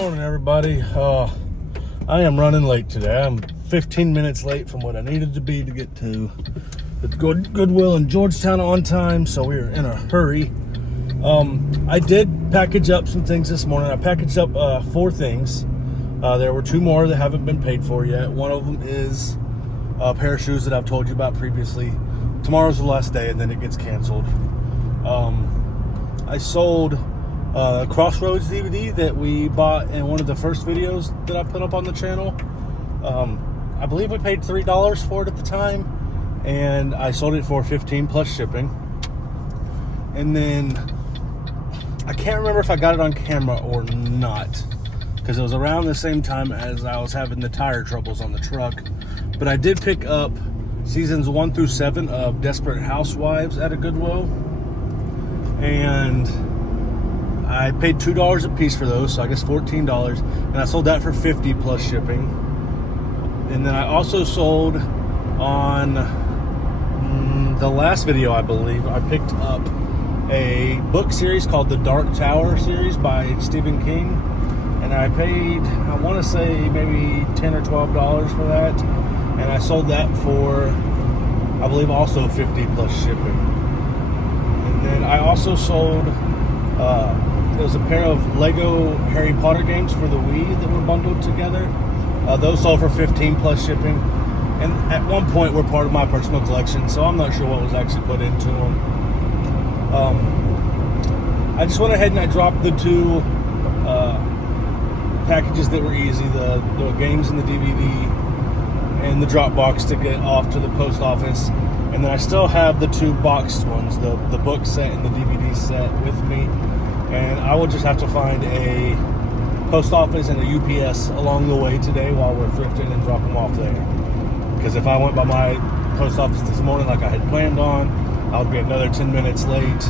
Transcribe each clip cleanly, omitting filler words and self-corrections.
morning, everybody. I am running late today. I'm 15 minutes late from what I needed to be to get to the Goodwill in Georgetown on time, so we are in a hurry. I did package up some things this morning. I packaged up 4 things. There were 2 more that haven't been paid for yet. One of them is a pair of shoes that I've told you about previously. Tomorrow's the last day, and then it gets canceled. I sold Crossroads DVD that we bought in one of the first videos that I put up on the channel. I believe we paid $3 for it at the time, and I sold it for $15 plus shipping. And then I can't remember if I got it on camera or not, because it was around the same time as I was having the tire troubles on the truck. But I did pick up seasons 1 through 7 of Desperate Housewives at a Goodwill, and I paid $2 a piece for those, so I guess $14, and I sold that for $50 plus shipping. And then I also sold on the last video, I believe, I picked up a book series called The Dark Tower series by Stephen King, and I paid, I want to say, maybe $10 or $12 for that, and I sold that for, I believe, also $50 plus shipping. And then I also sold there was a pair of Lego Harry Potter games for the Wii that were bundled together. Those sold for $15 plus shipping, and at one point were part of my personal collection, so I'm not sure what was actually put into them. I just went ahead and I dropped the 2 packages that were easy, the games and the DVD, and the drop box to get off to the post office. And then I still have the 2 boxed ones, the book set and the DVD set, with me. And I will just have to find a post office and a UPS along the way today while we're thrifting and drop them off there. Because if I went by my post office this morning like I had planned on, I would be another 10 minutes late.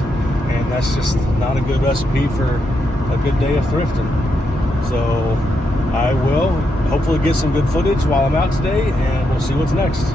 And that's just not a good recipe for a good day of thrifting. So I will hopefully get some good footage while I'm out today, and we'll see what's next.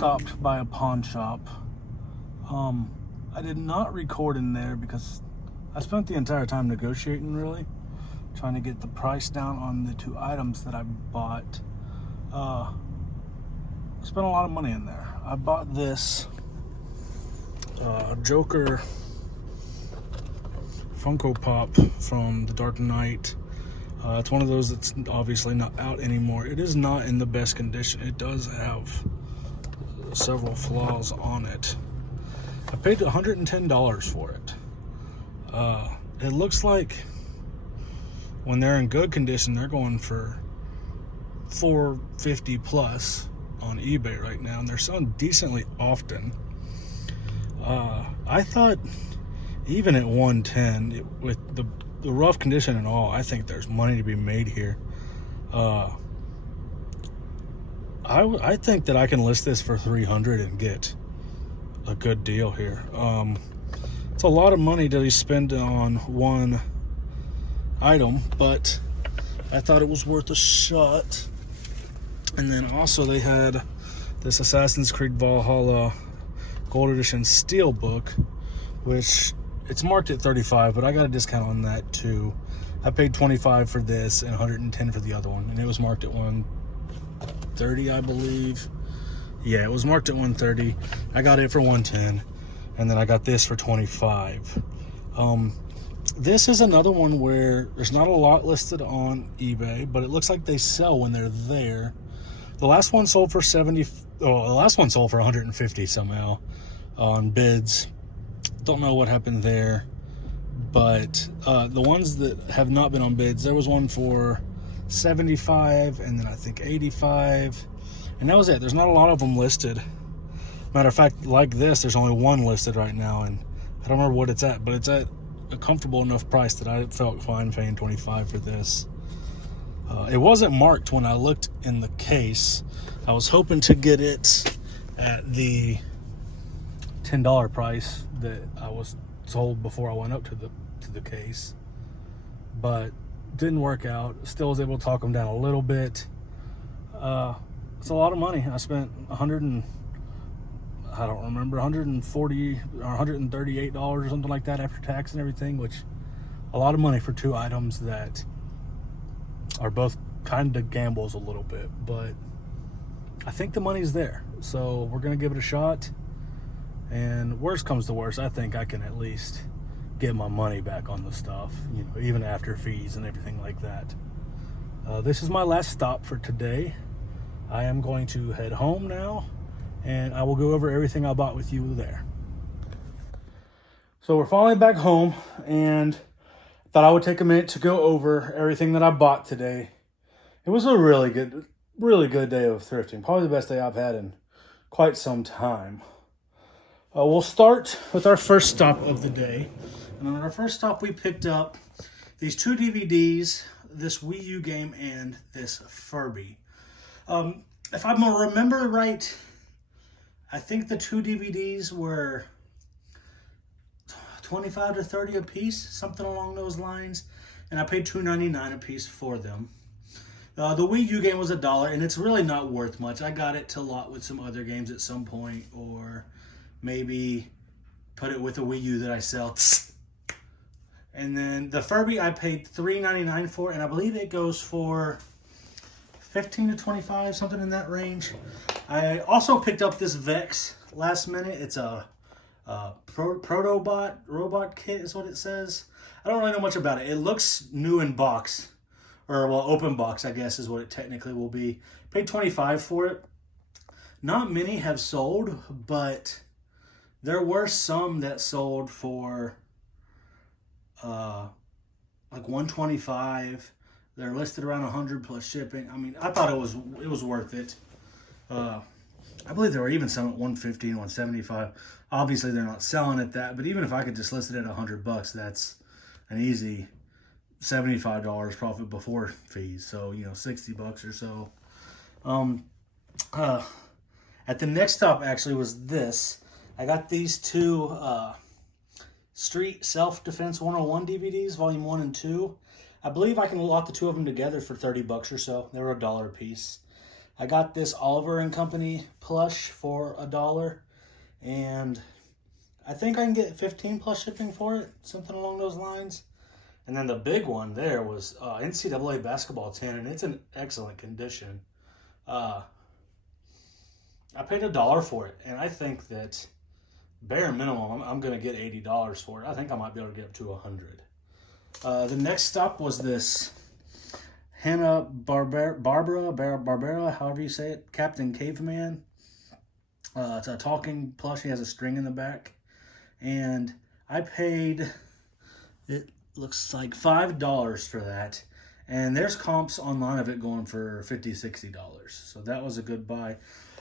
stopped by a pawn shop. I did not record in there because I spent the entire time negotiating, really, trying to get the price down on the 2 items that I bought. I spent a lot of money in there. I bought this Joker Funko Pop from The Dark Knight. It's one of those that's obviously not out anymore. It is not in the best condition. It does have several flaws on it. I paid $110 for it. It looks like when they're in good condition, they're going for $450 plus on eBay right now, and they're selling decently often. I thought even at $110, with the rough condition and all, I think there's money to be made here. I think that I can list this for $300 and get a good deal here. It's a lot of money to be spent on one item, but I thought it was worth a shot. And then also they had this Assassin's Creed Valhalla Gold Edition Steelbook, which it's marked at $35, but I got a discount on that too. I paid $25 for this and $110 for the other one, and it was marked at $130, I believe. Yeah, it was marked at $130. I got it for $110, and then I got this for $25. This is another one where there's not a lot listed on eBay, but it looks like they sell when they're there. The last one sold for the last one sold for $150 somehow on bids. Don't know what happened there, but the ones that have not been on bids, there was one for $75, and then I think $85, and that was it. There's not a lot of them listed. Matter of fact, like this, there's only one listed right now, and I don't remember what it's at, but it's at a comfortable enough price that I felt fine paying $25 for this. It wasn't marked when I looked in the case. I was hoping to get it at the $10 price that I was told before I went up to the case, but didn't work out. Still was able to talk them down a little bit. It's a lot of money. I spent $140 or $138 or something like that after tax and everything, which a lot of money for 2 items that are both kind of gambles a little bit, but I think the money's there, so we're gonna give it a shot. And worst comes to worst, I think I can at least get my money back on the stuff, you know, even after fees and everything like that. This is my last stop for today. I am going to head home now, and I will go over everything I bought with you there. So we're finally back home, and thought I would take a minute to go over everything that I bought today. It was a really good day of thrifting. Probably the best day I've had in quite some time. We'll start with our first stop of the day. And on our first stop, we picked up these 2 DVDs, this Wii U game, and this Furby. If I remember right, I think the 2 DVDs were $25 to $30 a piece, something along those lines, and I paid $2.99 a piece for them. The Wii U game was $1, and it's really not worth much. I got it to lot with some other games at some point, or maybe put it with a Wii U that I sell. And then the Furby I paid $3.99 for, and I believe it goes for $15 to $25, something in that range. I also picked up this Vex last minute. It's a Protobot robot kit is what it says. I don't really know much about it. It looks new in box, or well, open box, I guess is what it technically will be. Paid $25 for it. Not many have sold, but there were some that sold for like $125. They're listed around $100 plus shipping. I mean, I thought it was worth it. I believe there were even some at $150 and $175. Obviously, they're not selling at that, but even if I could just list it at $100, that's an easy $75 profit before fees. So, you know, $60 or so. At the next stop actually was this. I got these 2 Street Self-Defense 101 DVDs, Volume 1 and 2. I believe I can lot the 2 of them together for $30 or so. They were $1 a piece. I got this Oliver and Company plush for $1, and I think I can get 15 plus shipping for it, something along those lines. And then the big one there was NCAA basketball tin, and it's in excellent condition. I paid $1 for it, and I think that bare minimum, I'm going to get $80 for it. I think I might be able to get up to $100. The next stop was this Barbera, however you say it, Captain Caveman. It's a talking plush. He has a string in the back. And I paid, it looks like $5 for that. And there's comps online of it going for $50, $60. So that was a good buy.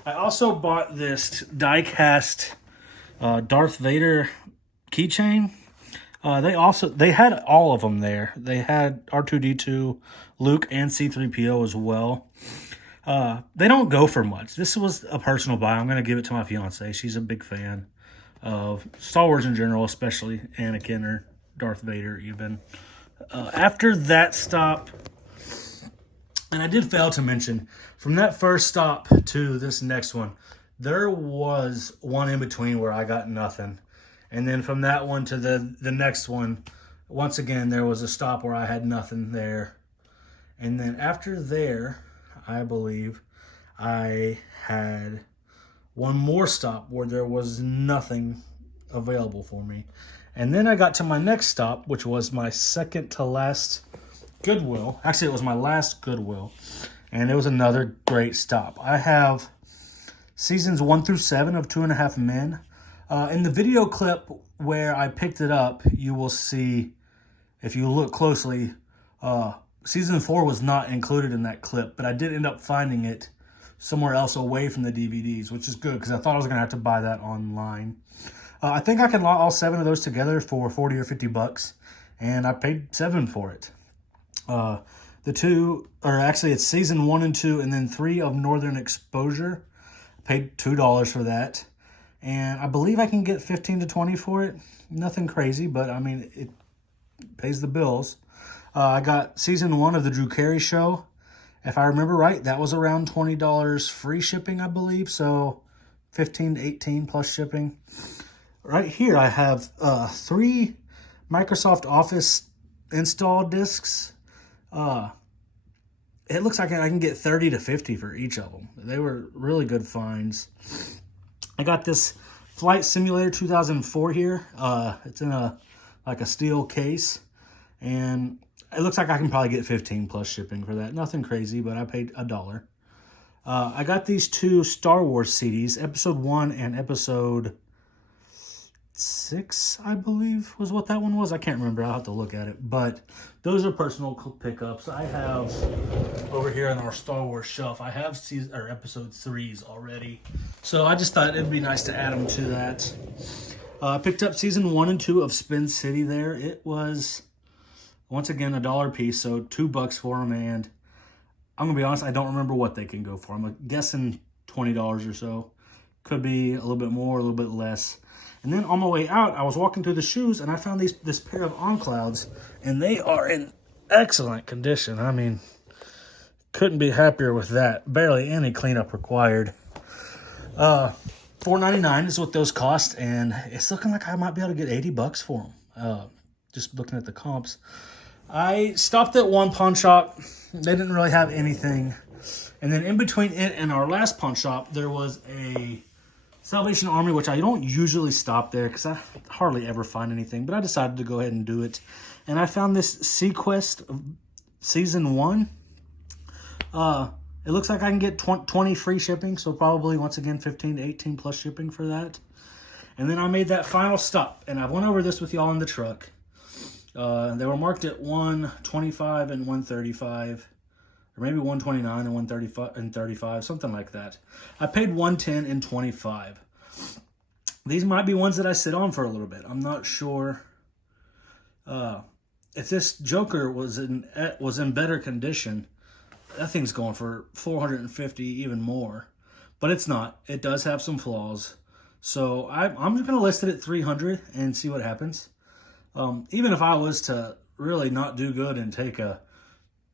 I also bought this die-cast Darth Vader keychain. They had all of them there. They had R2-D2, Luke, and C-3PO as well. They don't go for much. This was a personal buy. I'm going to give it to my fiance. She's a big fan of Star Wars in general, especially Anakin or Darth Vader even. After that stop, and I did fail to mention, from that first stop to this next one, there was one in between where I got nothing. And then from that one to the next one, once again, there was a stop where I had nothing there. And then after there, I believe I had one more stop where there was nothing available for me. And then I got to my next stop, which was my second to last Goodwill. Actually, it was my last Goodwill. And it was another great stop. I have seasons 1 through 7 of 2.5 Men. In the video clip where I picked it up, you will see, if you look closely, season 4 was not included in that clip, but I did end up finding it somewhere else away from the DVDs, which is good because I thought I was going to have to buy that online. I think I can lot all 7 of those together for 40 or 50 bucks, and I paid $7 for it. The two, or actually it's season 1 and 2, and then 3 of Northern Exposure. I paid $2 for that. And I believe I can get 15 to 20 for it. Nothing crazy, but I mean, it pays the bills. I got season 1 of the Drew Carey Show. If I remember right, that was around $20 free shipping, I believe. So 15 to 18 plus shipping. Right here, I have 3 Microsoft Office install discs. It looks like I can get 30 to 50 for each of them. They were really good finds. I got this Flight Simulator 2004 here. It's in a steel case, and it looks like I can probably get 15 plus shipping for that. Nothing crazy, but I paid $1. I got these 2 Star Wars CDs, Episode 1 and Episode 6, I believe was what that one was. I can't remember. I'll have to look at it. But those are personal pickups. I have over here on our Star Wars shelf, I have Episode 3s already. So I just thought it'd be nice to add them to that. I picked up season 1 and 2 of Spin City there. It was, once again, $1 a piece, so $2 for them. And I'm going to be honest, I don't remember what they can go for. I'm guessing $20 or so. Could be a little bit more, a little bit less. And then on my way out, I was walking through the shoes, and I found this pair of On Clouds, and they are in excellent condition. I mean, couldn't be happier with that. Barely any cleanup required. $4.99 is what those cost, and it's looking like I might be able to get $80 for them. Just looking at the comps. I stopped at one pawn shop. They didn't really have anything. And then in between it and our last pawn shop, there was a Salvation Army, which I don't usually stop there because I hardly ever find anything, but I decided to go ahead and do it. And I found this Sequest Season 1. It looks like I can get 20 free shipping, so probably, once again, 15 to 18 plus shipping for that. And then I made that final stop, and I went over this with y'all in the truck. They were marked at $125 and $135. Or maybe $129 and $135 and $35, something like that. I paid $110 and $25. These might be ones that I sit on for a little bit. I'm not sure. If this Joker was in better condition, that thing's going for $450, even more. But it's not. It does have some flaws. So I'm just going to list it at $300 and see what happens. Even if I was to really not do good and take a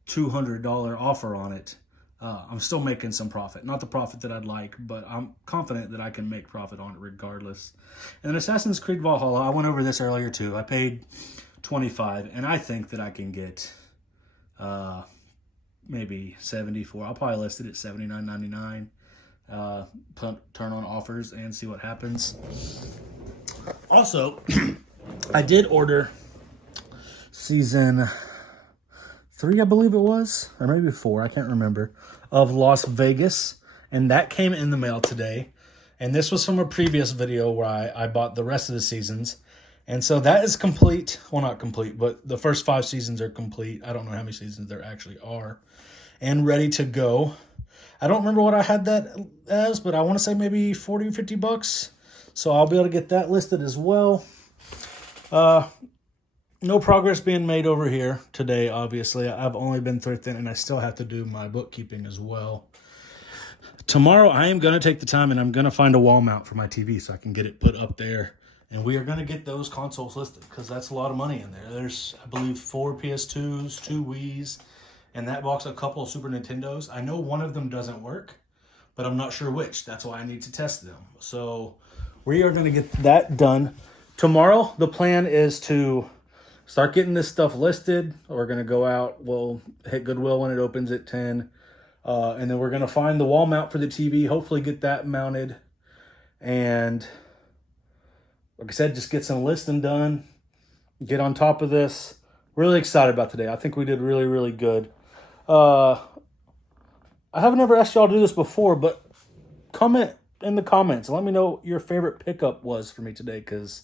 $200 offer on it, I'm still making some profit. Not the profit that I'd like, but I'm confident that I can make profit on it regardless. And then Assassin's Creed Valhalla, I went over this earlier too. I paid $25, and I think that I can get maybe 74. I'll probably list it at $79.99. Turn on offers and see what happens. Also, I did order season 3, I believe it was, or maybe 4, I can't remember, of Las Vegas, and that came in the mail today. And this was from a previous video where I bought the rest of the seasons. And so that is complete. Well, not complete, but the first 5 seasons are complete. I don't know how many seasons there actually are. And ready to go. I don't remember what I had that as, but I want to say maybe 40 or 50 bucks. So I'll be able to get that listed as well. No progress being made over here today, obviously. I've only been thrifting, and I still have to do my bookkeeping as well. Tomorrow, I am going to take the time, and I'm going to find a wall mount for my TV so I can get it put up there. And we are going to get those consoles listed because that's a lot of money in there. There's, I believe, 4 PS2s, 2 Wiis, and that box a couple of Super Nintendos. I know one of them doesn't work, but I'm not sure which. That's why I need to test them. So we are going to get that done. Tomorrow, the plan is to start getting this stuff listed. We're going to go out. We'll hit Goodwill when it opens at 10. And then we're going to find the wall mount for the TV. Hopefully get that mounted. And like I said, just get some listing done. Get on top of this. Really excited about today. I think we did really, really good. I haven't ever asked y'all to do this before, but comment in the comments. Let me know what your favorite pickup was for me today, because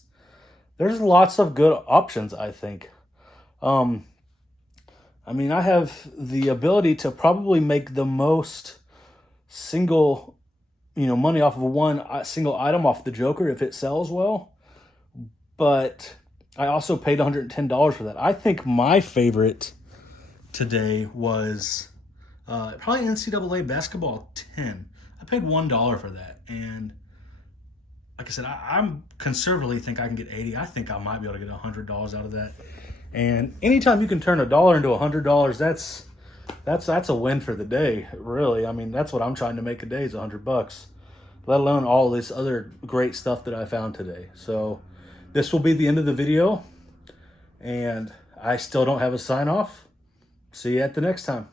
there's lots of good options, I think. I mean, I have the ability to probably make the most single, money off of one single item off the Joker if it sells well. But I also paid $110 for that. I think my favorite today was probably NCAA Basketball 10. I paid $1 for that. And like I said, I'm conservatively think I can get 80. I think I might be able to get $100 out of that. And anytime you can turn $1 into $100, that's a win for the day, really. I mean, that's what I'm trying to make a day is $100, let alone all this other great stuff that I found today. So this will be the end of the video, and I still don't have a sign off. See you at the next time.